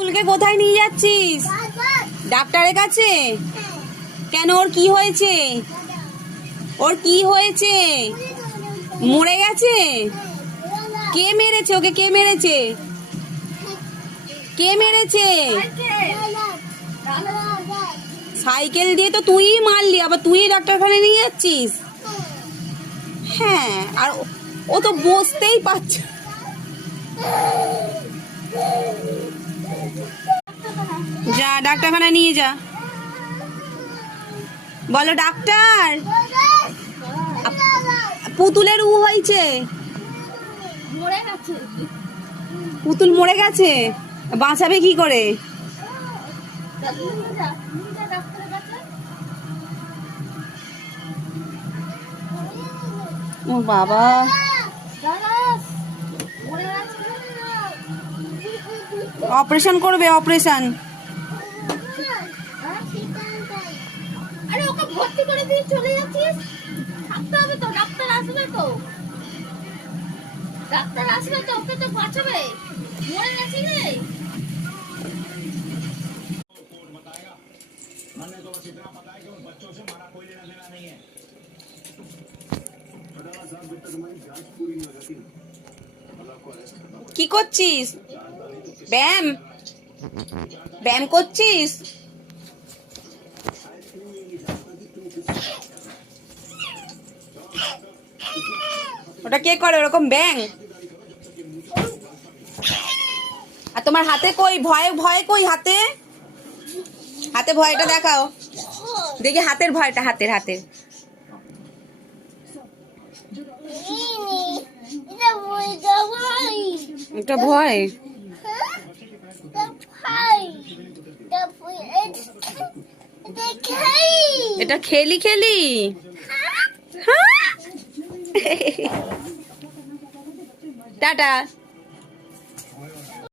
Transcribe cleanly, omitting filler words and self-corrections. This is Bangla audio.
ফুলকে কোথায় নিয়ে যাচ্ছিস? ডাক্তারের কাছে? কেন, ওর কি হয়েছে? ওর কি হয়েছে? মরে গেছে? কে মেরেছে ওকে? কে মেরেছে? কে মেরেছে? সাইকেল দিয়ে তো তুই মারলি, আবার তুই ডাক্তারখানে নিয়ে যাচ্ছিস? হ্যাঁ, আর ও তো বসতেই পারছে। যা ডাক্তারখানায় নিয়ে যা। বলো ডাক্তার, পুতুলের হয়েছে। পুতুল মরে গেছে, বাঁচাবে কি করে? ও বাবা, অপারেশন করবে? অপারেশন? আরে ওকে ভর্তি করে দিয়ে চলে যাচ্ছিস? থাকতে হবে তো, ডাক্তার আসবে তো। ডাক্তার আসবে তো, ওকে তো বাঁচাবে। মরে গেছে রে। কি করছিস? ব্যায়াম? ব্যায়াম করছিস? ওটা কে করে ওরকম ব্যায়াম? আর তোমার হাতে কই ভয়? ভয় কই হাতে? হাতে ভয়টা দেখাও দেখি, হাতের ভয়টা, হাতের হাতের। এটা ভয়? এটা খেলি খেলি? টাটা।